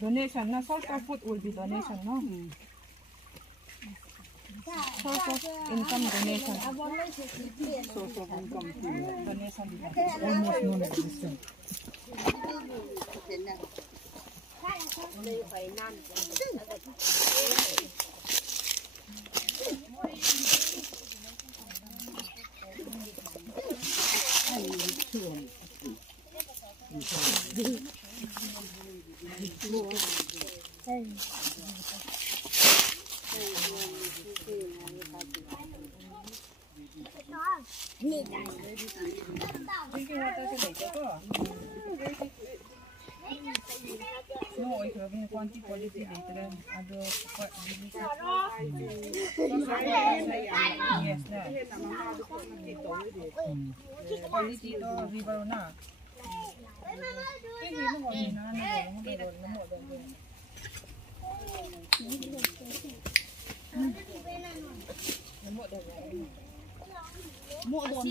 Donation, no source of food will be donation, no? Source of income donation. Source of income Donation almost non-existent. Drinking water sa lake ko. No, I have a quantity policy later. Ado, yes, quality to river na. More than